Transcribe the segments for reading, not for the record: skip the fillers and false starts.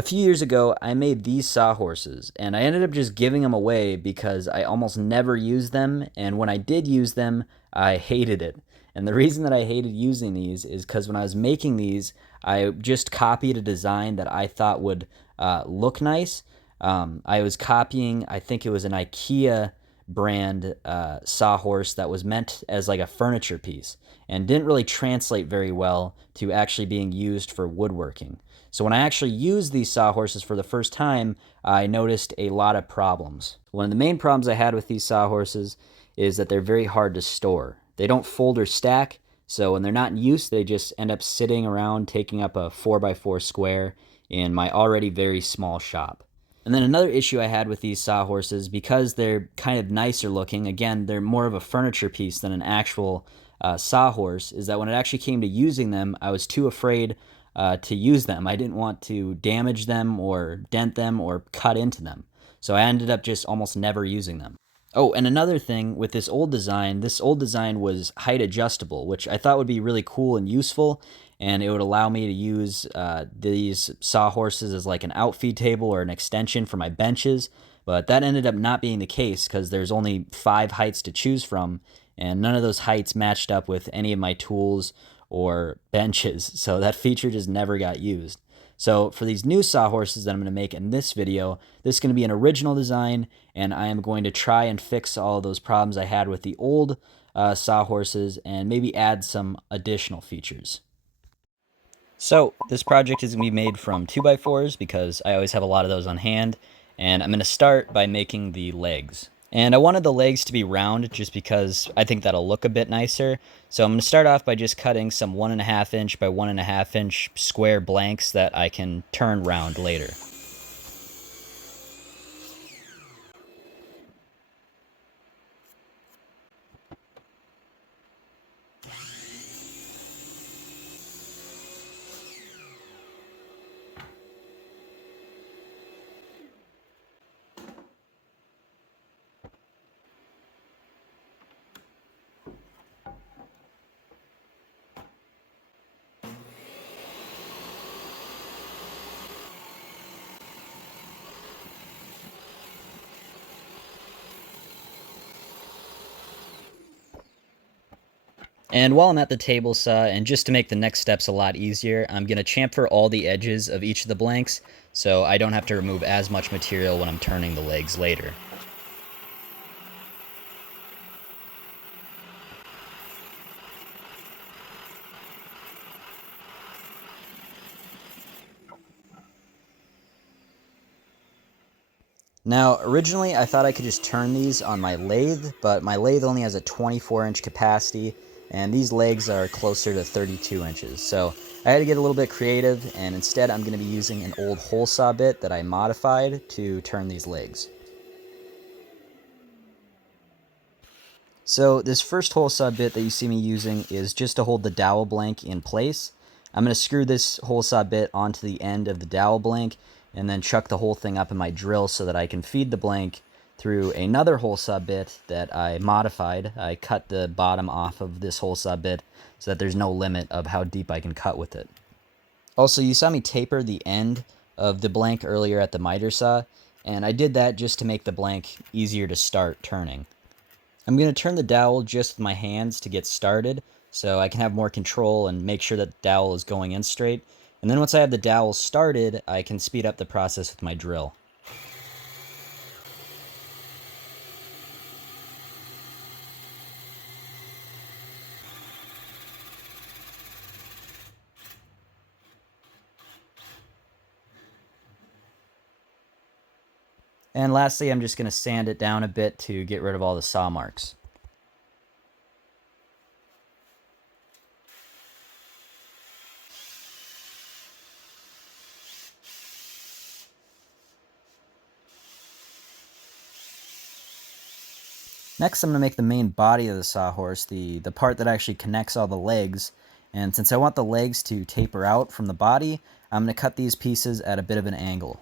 A few years ago, I made these sawhorses, and I ended up just giving them away because I almost never used them, and when I did use them, I hated it. And the reason that I hated using these is because when I was making these, I just copied a design that I thought would look nice. I was copying, I think it was an IKEA brand sawhorse that was meant as like a furniture piece and didn't really translate very well to actually being used for woodworking. So when I actually used these sawhorses for the first time, I noticed a lot of problems. One of the main problems I had with these sawhorses is that they're very hard to store. They don't fold or stack, so when they're not in use, they just end up sitting around taking up a 4x4 square in my already very small shop. And then another issue I had with these sawhorses, because they're kind of nicer looking, again, they're more of a furniture piece than an actual sawhorse, is that when it actually came to using them, I was too afraid to use them. I didn't want to damage them or dent them or cut into them. So I ended up just almost never using them. Oh, and another thing with this old design was height adjustable, which I thought would be really cool and useful, and it would allow me to use these sawhorses as like an outfeed table or an extension for my benches. But that ended up not being the case because there's only 5 heights to choose from, and none of those heights matched up with any of my tools or benches, so that feature just never got used. So for these new sawhorses that I'm going to make in this video, this is going to be an original design, and I am going to try and fix all those problems I had with the old sawhorses and maybe add some additional features. So this project is going to be made from 2x4s because I always have a lot of those on hand, and I'm going to start by making the legs. And I wanted the legs to be round just because I think that'll look a bit nicer. So I'm going to start off by just cutting some 1.5 inch by 1.5 inch square blanks that I can turn round later. And while I'm at the table saw, and just to make the next steps a lot easier, I'm going to chamfer all the edges of each of the blanks so I don't have to remove as much material when I'm turning the legs later. Now, originally I thought I could just turn these on my lathe, but my lathe only has a 24-inch capacity, and these legs are closer to 32 inches. So I had to get a little bit creative, and instead I'm going to be using an old hole saw bit that I modified to turn these legs. So this first hole saw bit that you see me using is just to hold the dowel blank in place. I'm going to screw this hole saw bit onto the end of the dowel blank and then chuck the whole thing up in my drill so that I can feed the blank through another hole saw bit that I modified. I cut the bottom off of this hole saw bit so that there's no limit of how deep I can cut with it. Also, you saw me taper the end of the blank earlier at the miter saw, and I did that just to make the blank easier to start turning. I'm going to turn the dowel just with my hands to get started so I can have more control and make sure that the dowel is going in straight. And then once I have the dowel started, I can speed up the process with my drill. And lastly, I'm just going to sand it down a bit to get rid of all the saw marks. Next, I'm going to make the main body of the sawhorse, the part that actually connects all the legs. And since I want the legs to taper out from the body, I'm going to cut these pieces at a bit of an angle.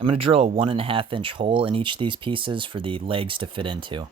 I'm going to drill a 1.5 inch hole in each of these pieces for the legs to fit into.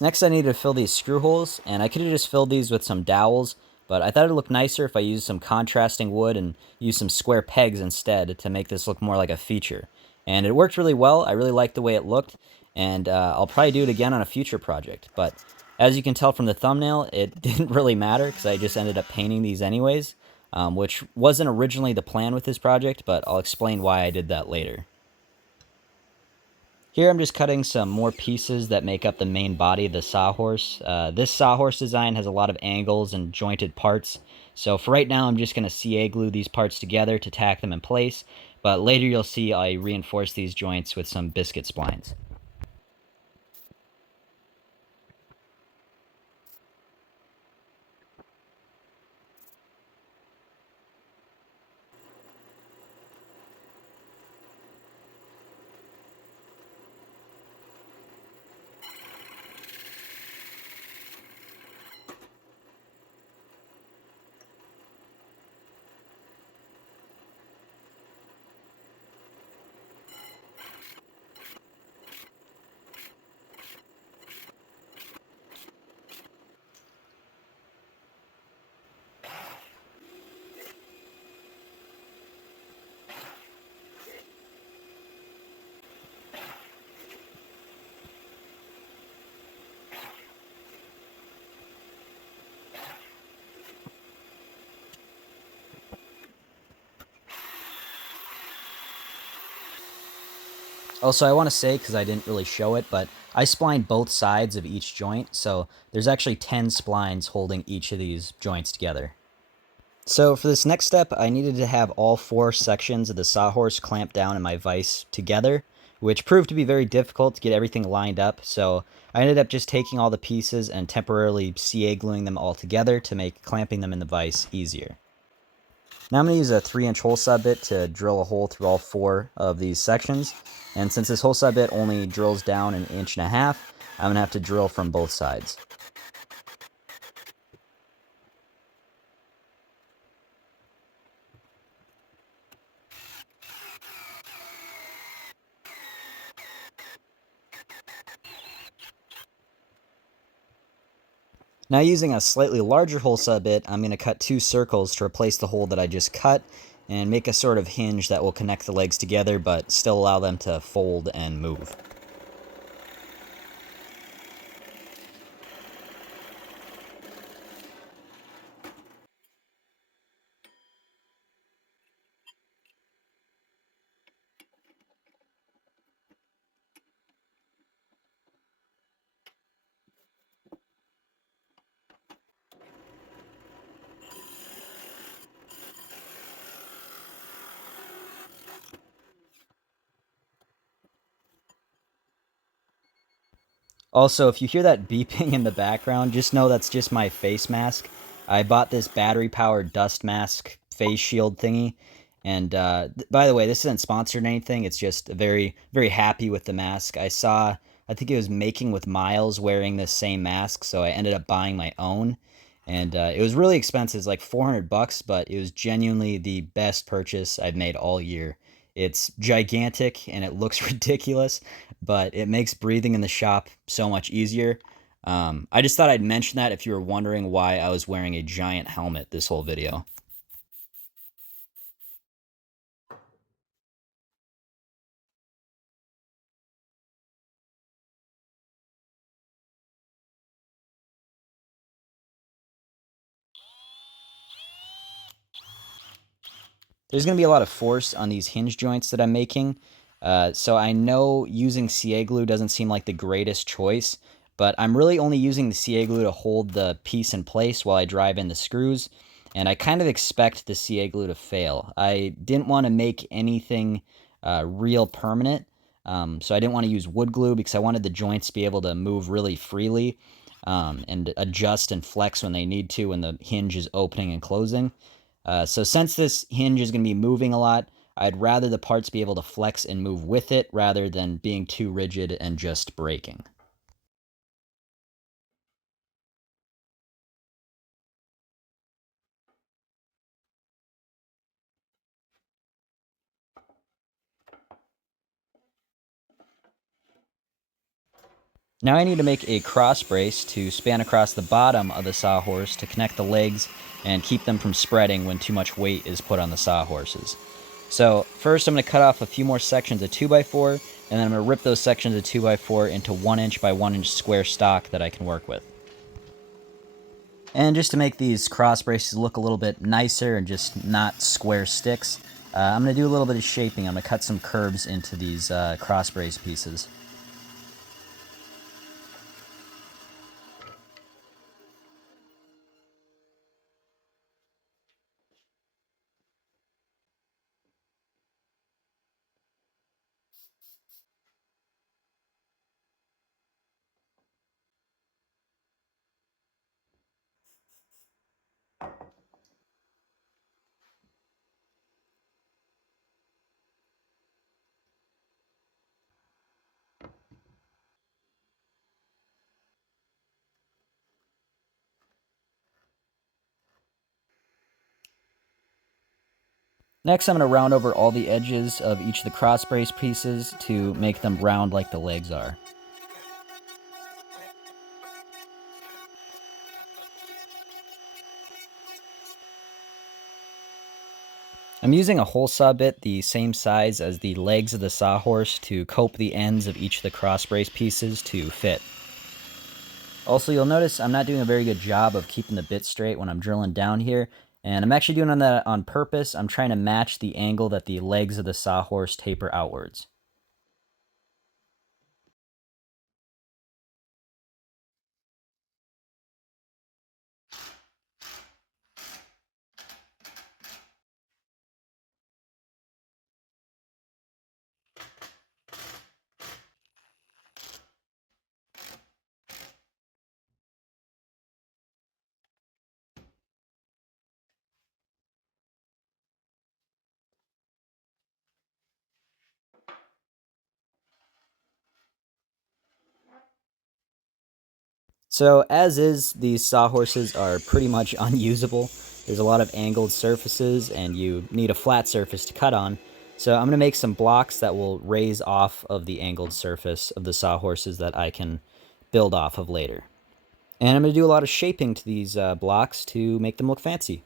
Next, I need to fill these screw holes, and I could have just filled these with some dowels, but I thought it'd look nicer if I used some contrasting wood and used some square pegs instead to make this look more like a feature. And it worked really well. I really liked the way it looked, and I'll probably do it again on a future project. But as you can tell from the thumbnail, it didn't really matter because I just ended up painting these anyways, which wasn't originally the plan with this project, but I'll explain why I did that later. Here I'm just cutting some more pieces that make up the main body of the sawhorse. This sawhorse design has a lot of angles and jointed parts, so for right now I'm just going to CA glue these parts together to tack them in place, but later you'll see I reinforce these joints with some biscuit splines. Also, I want to say, because I didn't really show it, but I splined both sides of each joint, so there's actually 10 splines holding each of these joints together. So for this next step, I needed to have all 4 sections of the sawhorse clamped down in my vise together, which proved to be very difficult to get everything lined up, so I ended up just taking all the pieces and temporarily CA gluing them all together to make clamping them in the vise easier. Now I'm going to use a 3-inch hole sub bit to drill a hole through all 4 of these sections, and since this hole sub bit only drills down 1.5 inches, I'm going to have to drill from both sides. Now using a slightly larger hole sub bit, I'm going to cut 2 circles to replace the hole that I just cut and make a sort of hinge that will connect the legs together but still allow them to fold and move. Also, if you hear that beeping in the background, just know that's just my face mask. I bought this battery-powered dust mask face shield thingy, and by the way, this isn't sponsored or anything. It's just very, very happy with the mask. I think it was Making with Miles wearing this same mask, so I ended up buying my own, and it was really expensive. It's like $400, but it was genuinely the best purchase I've made all year. It's gigantic and it looks ridiculous, but it makes breathing in the shop so much easier. I just thought I'd mention that if you were wondering why I was wearing a giant helmet this whole video. There's going to be a lot of force on these hinge joints that I'm making. So I know using CA glue doesn't seem like the greatest choice, but I'm really only using the CA glue to hold the piece in place while I drive in the screws, and I kind of expect the CA glue to fail. I didn't want to make anything real permanent, so I didn't want to use wood glue because I wanted the joints to be able to move really freely and adjust and flex when they need to when the hinge is opening and closing. So since this hinge is going to be moving a lot, I'd rather the parts be able to flex and move with it rather than being too rigid and just breaking. Now I need to make a cross brace to span across the bottom of the sawhorse to connect the legs and keep them from spreading when too much weight is put on the sawhorses. So first I'm going to cut off a few more sections of 2x4, and then I'm going to rip those sections of 2x4 into 1" by 1" square stock that I can work with. And just to make these cross braces look a little bit nicer and just not square sticks, I'm going to do a little bit of shaping. I'm going to cut some curves into these cross brace pieces. Next, I'm going to round over all the edges of each of the cross brace pieces to make them round like the legs are. I'm using a hole saw bit the same size as the legs of the sawhorse to cope the ends of each of the cross brace pieces to fit. Also, you'll notice I'm not doing a very good job of keeping the bit straight when I'm drilling down here, and I'm actually doing that on purpose. I'm trying to match the angle that the legs of the sawhorse taper outwards. So, as is, these sawhorses are pretty much unusable. There's a lot of angled surfaces, and you need a flat surface to cut on. So, I'm going to make some blocks that will raise off of the angled surface of the sawhorses that I can build off of later. And I'm going to do a lot of shaping to these blocks to make them look fancy.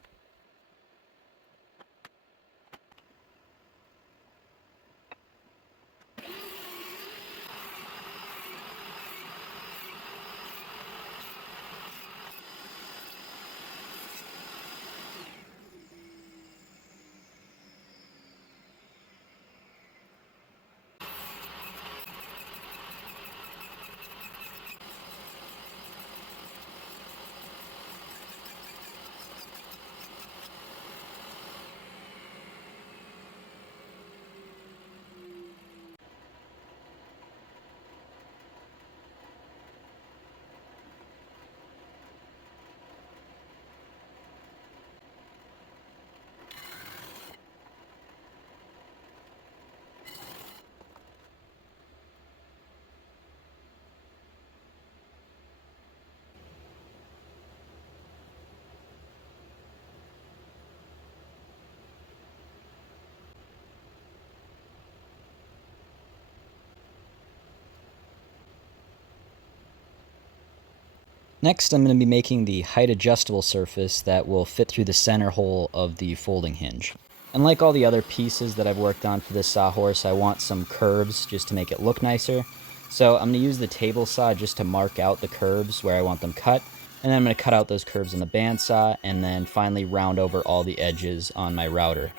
Next, I'm going to be making the height adjustable surface that will fit through the center hole of the folding hinge. Unlike all the other pieces that I've worked on for this sawhorse, I want some curves just to make it look nicer. So I'm going to use the table saw just to mark out the curves where I want them cut, and then I'm going to cut out those curves in the bandsaw, and then finally round over all the edges on my router.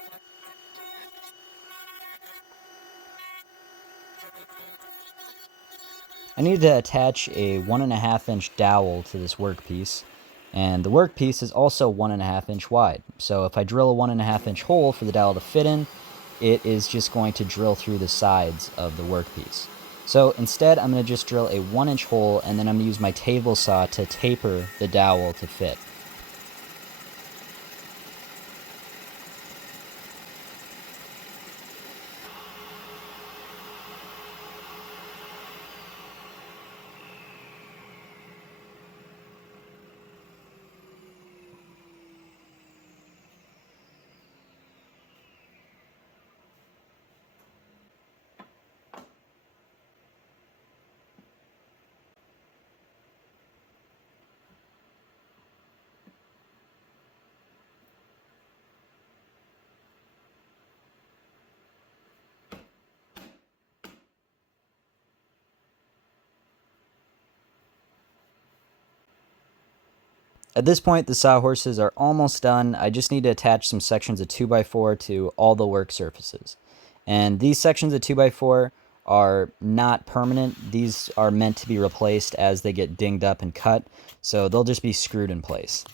I need to attach a 1.5 inch dowel to this workpiece, and the workpiece is also 1.5 inch wide. So if I drill a 1.5 inch hole for the dowel to fit in, it is just going to drill through the sides of the workpiece. So instead, I'm going to just drill a 1 inch hole, and then I'm going to use my table saw to taper the dowel to fit. At this point, the sawhorses are almost done. I just need to attach some sections of 2x4 to all the work surfaces. And these sections of 2x4 are not permanent. These are meant to be replaced as they get dinged up and cut, so they'll just be screwed in place.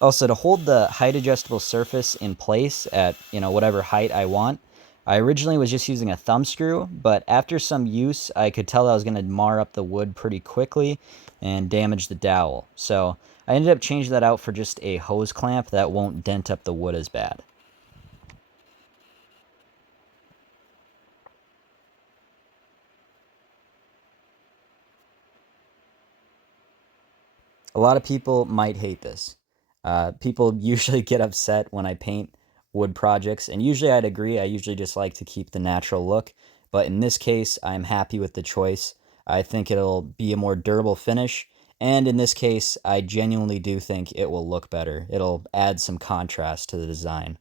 Also, to hold the height adjustable surface in place at, whatever height I want, I originally was just using a thumb screw, but after some use, I could tell I was going to mar up the wood pretty quickly and damage the dowel. So I ended up changing that out for just a hose clamp that won't dent up the wood as bad. A lot of people might hate this. People usually get upset when I paint wood projects, and usually I'd agree. I usually just like to keep the natural look, but in this case, I'm happy with the choice. I think it'll be a more durable finish, and in this case, I genuinely do think it will look better. It'll add some contrast to the design.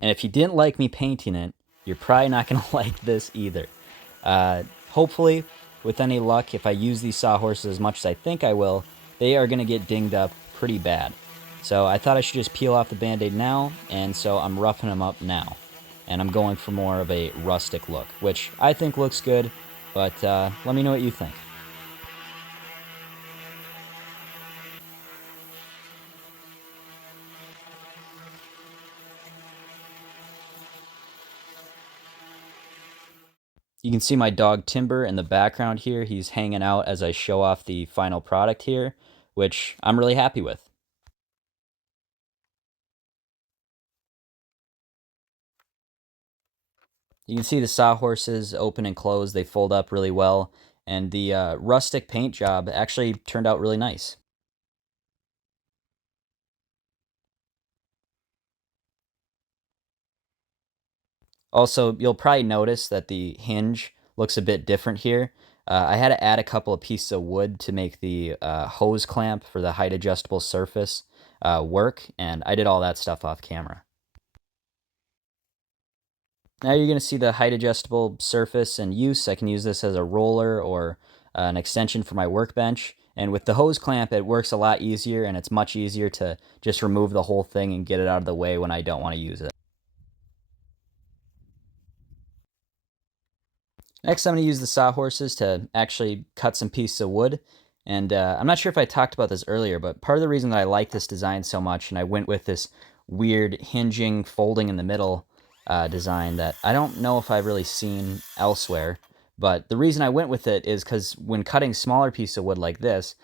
And if you didn't like me painting it, you're probably not going to like this either. Hopefully, with any luck, if I use these sawhorses as much as I think I will, they are going to get dinged up pretty bad. So I thought I should just peel off the band-aid now, and so I'm roughing them up now. And I'm going for more of a rustic look, which I think looks good, but let me know what you think. You can see my dog Timber in the background here. He's hanging out as I show off the final product here, which I'm really happy with. You can see the sawhorses open and close. They fold up really well. And the rustic paint job actually turned out really nice. Also, you'll probably notice that the hinge looks a bit different here. I had to add a couple of pieces of wood to make the hose clamp for the height adjustable surface work, and I did all that stuff off camera. Now you're going to see the height adjustable surface in use. I can use this as a roller or an extension for my workbench. And with the hose clamp, it works a lot easier, and it's much easier to just remove the whole thing and get it out of the way when I don't want to use it. Next, I'm going to use the sawhorses to actually cut some pieces of wood. And I'm not sure if I talked about this earlier, but part of the reason that I like this design so much, and I went with this weird hinging, folding in the middle design that I don't know if I've really seen elsewhere. But the reason I went with it is because when cutting smaller pieces of wood like this,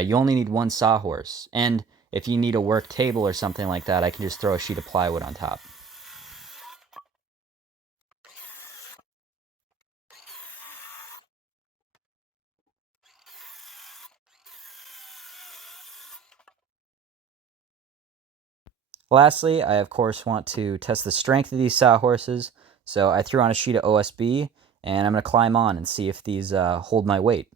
you only need one sawhorse. And if you need a work table or something like that, I can just throw a sheet of plywood on top. Lastly, I of course want to test the strength of these sawhorses, so I threw on a sheet of OSB, and I'm going to climb on and see if these hold my weight.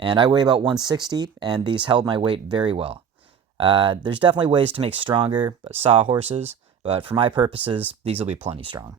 And I weigh about 160, and these held my weight very well. There's definitely ways to make stronger sawhorses, but for my purposes, these will be plenty strong.